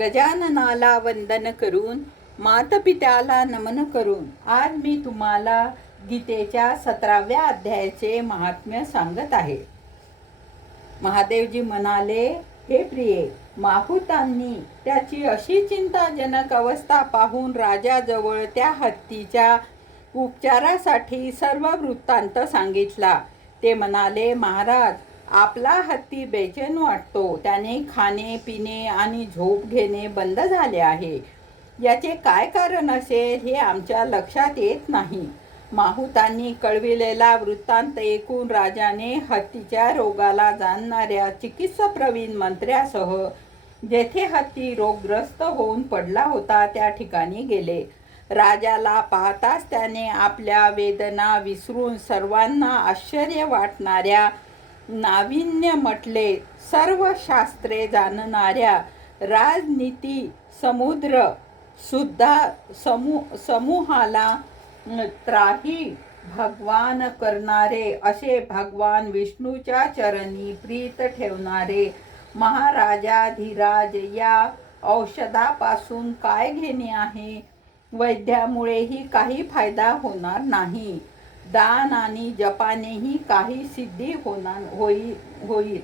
गजाननाला वंदन करून, मातपित्याला नमन करून आज मी तुम्हाला गीतेच्या 17व्या अध्यायाचे महात्म्य सांगत आहे. महादेवजी म्हणाले, हे प्रिये, माहुतांनी त्याची अशी चिंताजनक अवस्था पाहून राजाजवळ त्या हत्तीच्या उपचारासाठी सर्व वृत्तांत सांगितला. ते म्हणाले, महाराज, आपला हत्ती बेचैन वाटतो. त्याने खाणे पिणे आणि झोप घेणे बंद झाले आहे. याचे काय कारण असेल हे आमच्या लक्षात येत नाही. माहुतांनी कळविलेला वृत्तांत ऐकून राजाने हत्तीच्या रोगाला जाणणाऱ्या चिकित्साप्रवीण मंत्र्यासह जेथे हत्ती रोगग्रस्त होऊन पडला होता त्या ठिकाणी गेले. राजाला पाहताच त्याने आपल्या वेदना विसरून सर्वांना आश्चर्य वाटणाऱ्या नाविन्य म्हटले सर्व शास्त्रे जाणणाऱ्या राजनीती समुद्र सुद्धा समूहाला त्राही भगवान करणारे असे भगवान विष्णूच्या चरणी प्रीत ठेवणारे महाराजाधिराज या औषधापासून काय घेणे आहे? वैद्यामुळेही काही फायदा होणार नाही. दान आणि जपानेही काही सिद्धी होईल.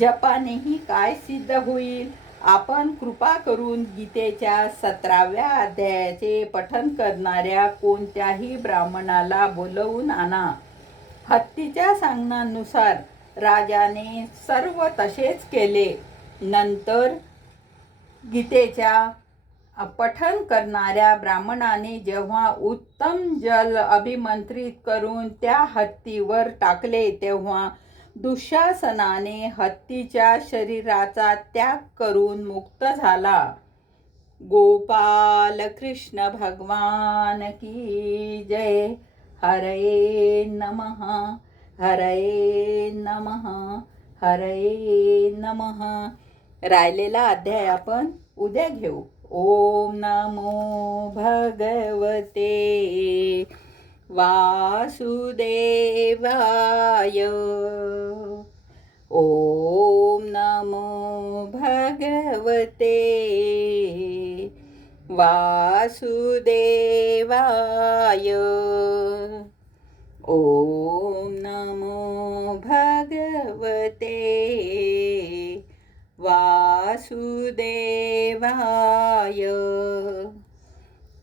जपानेही काय सिद्ध होईल? आपण कृपा करून गीतेच्या 17व्या अध्यायाचे पठण करणाऱ्या कोणत्याही ब्राह्मणाला बोलवून आणा. हत्तीच्या सांगण्यानुसार राजाने सर्व तसेच केले. नंतर गीतेच्या पठण करणाऱ्या ब्राह्मणाने जेव्हा उत्तम जल अभिमंत्रित करून त्या हत्तीवर टाकले तेव्हा दुःशासनाने हत्तीच्या शरीराचा त्याग करून मुक्त झाला. गोपाल कृष्ण भगवान की जय. हरये नमः, हरये नमः, हरये नमः. राहिलेला अध्याय आपण उद्या घेऊ. ओम नमो भगवते वासुदेवाय. ओम नमो भगवते वासुदेवाय. ओम नमो भगवते वासुदेवाय.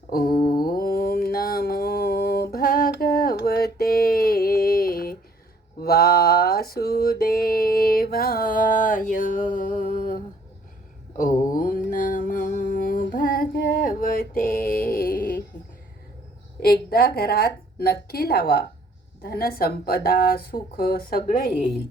ओम नमो भगवते वासुदेवाय. ओम नमो भगवते. एकदा घरात नक्की लावा. धनसंपदा सुख सगळं येईल.